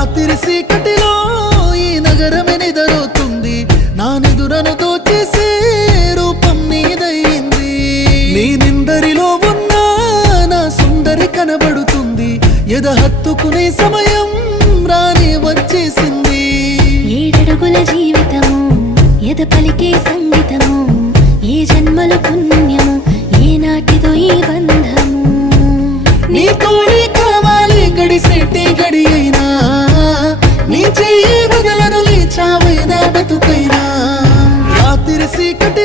రాత్రి చీకటిలో ఈ నగరమే నిద్రపోతుంది, నా నిదురను దోచేసే రూపం నీదయింది. నీ నిందరిలో ఉన్న నా సుందరి కనబడుతుంది, ఎద హత్తుకునే సమయం రాని వచ్చేసింది. ఏడడుగుల జీవితము ఎద పలికే సంగీతము, ఏ జన్మల పుణ్యము ఏనాటిదో ఈ బంధము. నీ తోడే కావాలి గడిసేటి గడి అయినా, నీ చెయ్యి వదలను చావైనా బతుకైనా. రాత్రి చీకటి